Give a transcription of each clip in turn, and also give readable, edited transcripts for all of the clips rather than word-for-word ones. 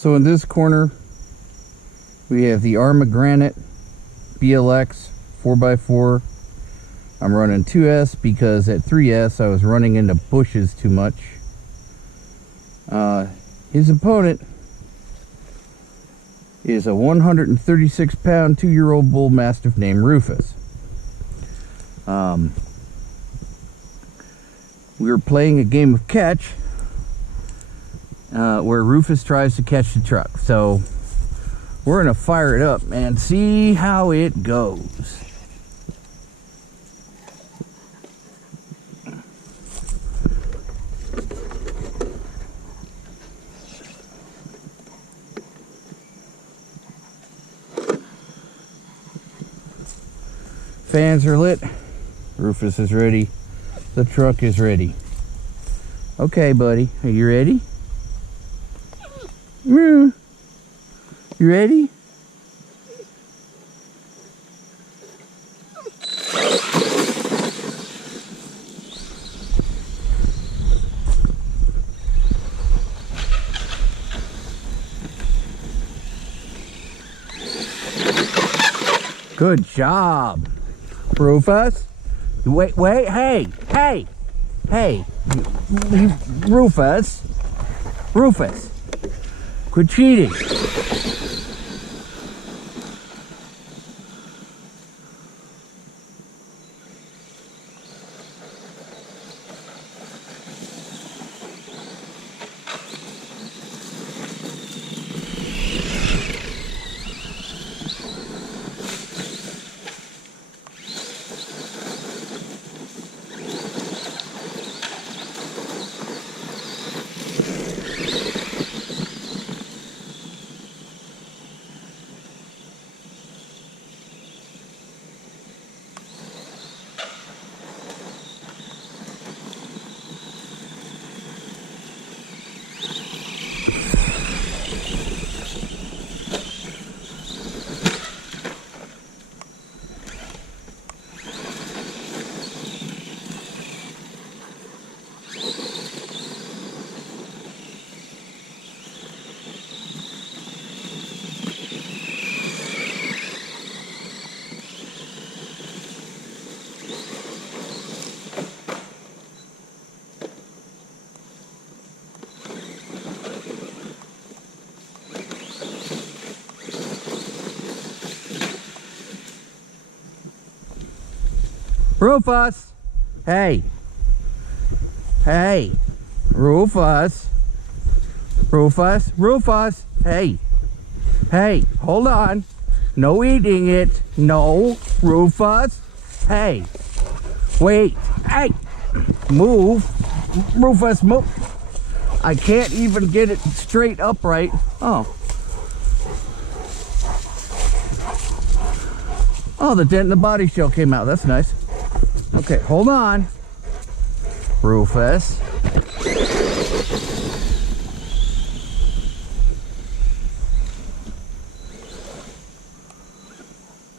So in this corner, we have the Arma Granite BLX 4x4. I'm running 2S because at 3S I was running into bushes too much. His opponent is a 136-pound 2-year-old bull mastiff named Rufus. We were playing a game of catch where Rufus tries to catch the truck. So we're gonna fire it up and see how it goes. Fans are lit. Rufus is ready. The truck is ready. Okay, buddy. Are you ready? You ready? Good job, Rufus. Wait, hey, Rufus, quit cheating. Rufus! Hey! Rufus! Hey! Hold on! No eating it! No! Rufus! Hey! Wait! Hey! Move! Rufus, move! I can't even get it straight upright. Oh, the dent in the body shell came out. That's nice. Okay, hold on. Rufus.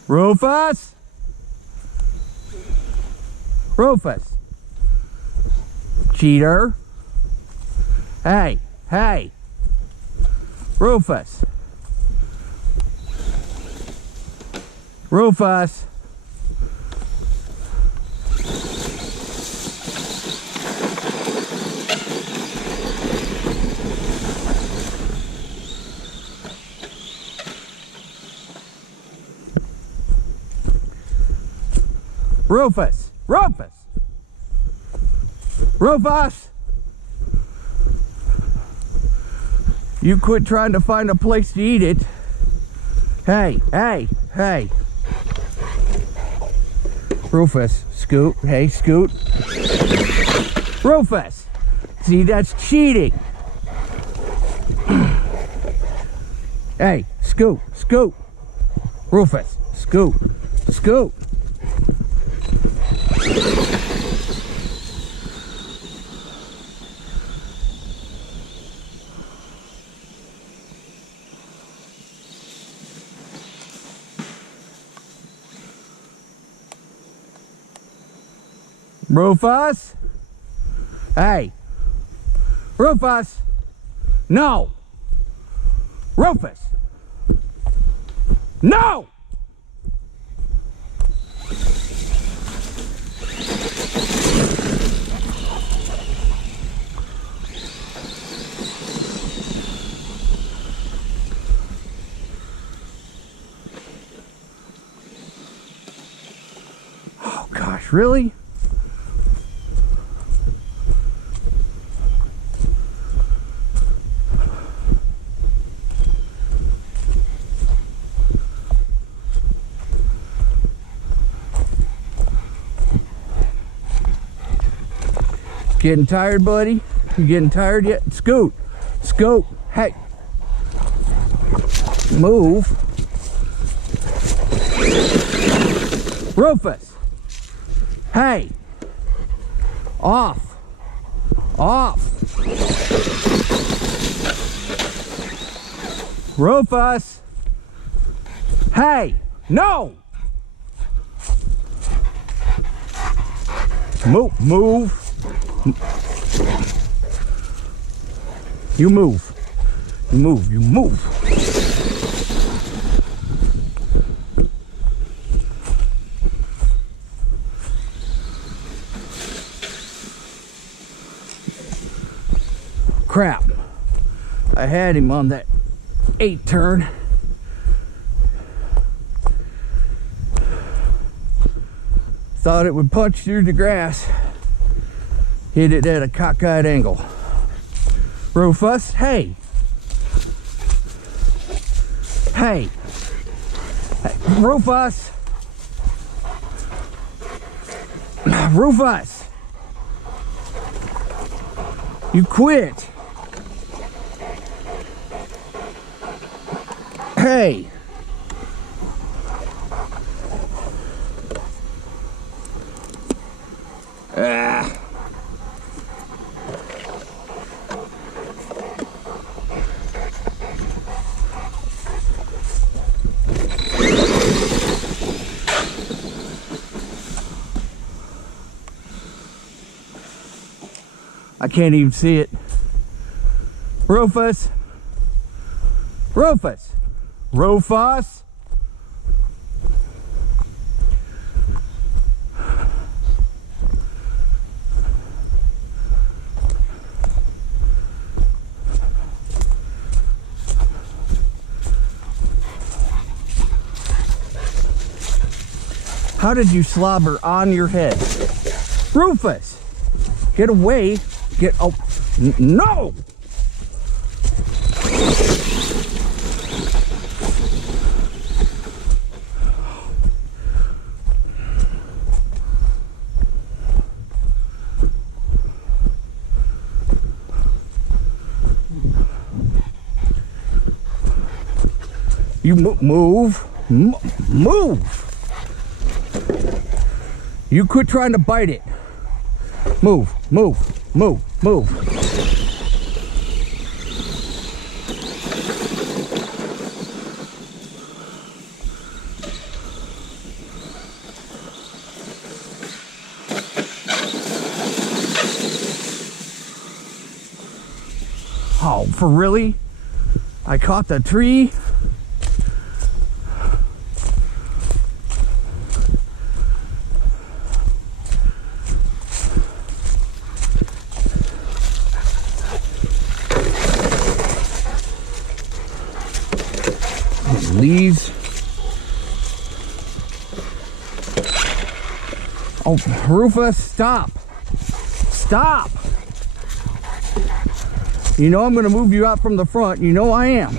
Rufus. Cheater. Hey. Rufus. Rufus! You quit trying to find a place to eat it. Hey. Rufus, scoot. Hey, scoot. Rufus! See, that's cheating. Hey, scoot. Rufus, scoot. Rufus? Hey. Rufus! No! Rufus! No! Oh gosh, really? Getting tired, buddy? You getting tired yet? Scoot! Scoot! Hey! Move! Rufus! Hey! Off! Off! Rufus! Hey! No! Move! Move! You move. You move. You move. Crap. I had him on that 8 turn. Thought it would punch through the grass. Hit it at a cockeyed angle. Rufus, hey. Hey. Hey. Rufus. Rufus. You quit. Hey. Ah. I can't even see it. Rufus. Rufus. Rufus. How did you slobber on your head? Rufus! Get away. Get, oh, no! You move. Move. You quit trying to bite it. Move, move, move, move. Oh, for really? I caught the tree. Leaves. Oh, Rufus, stop. Stop. You know I'm going to move you out from the front. You know I am.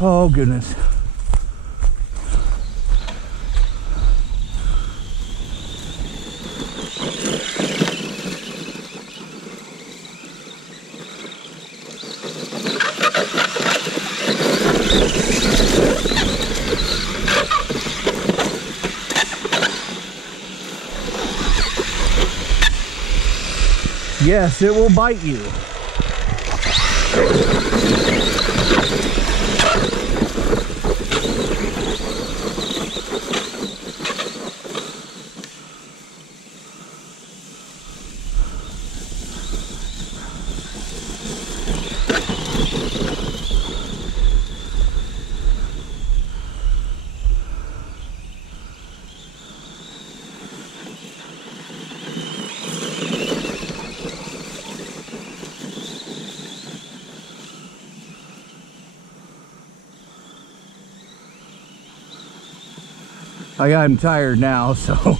Oh, goodness. Yes, it will bite you. I got him tired now, so.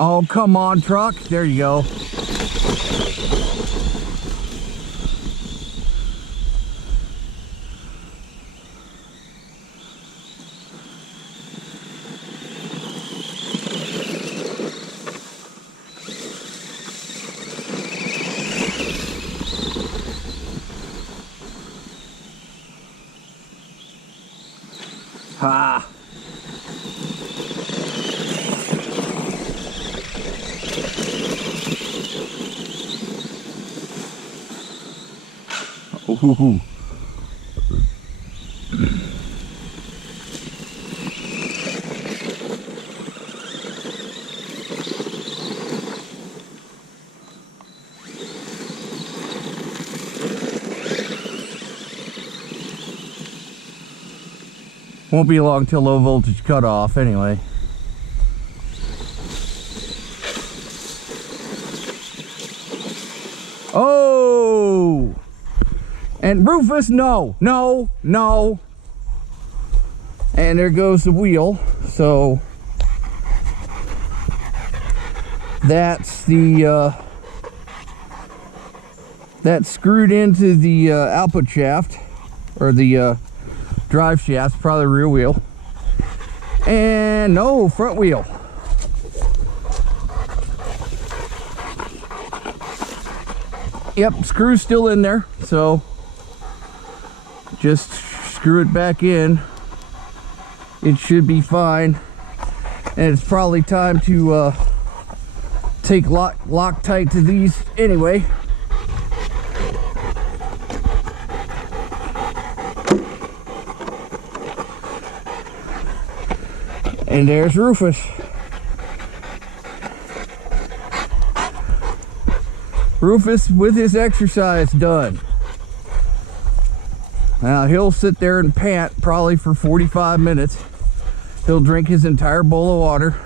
Oh, come on, truck. There you go. Ha! Ooh. Won't be long till low voltage cut off anyway. Oh! And Rufus, no. And there goes the wheel. So that's the that's screwed into the output shaft, or the drive shaft, probably rear wheel. And no, front wheel. Yep, screw's still in there, so just screw it back in. It should be fine. And it's probably time to take Loctite to these anyway. And there's Rufus. Rufus with his exercise done. Now he'll sit there and pant probably for 45 minutes. He'll drink his entire bowl of water.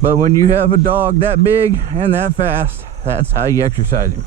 But when you have a dog that big and that fast, that's how you exercise him.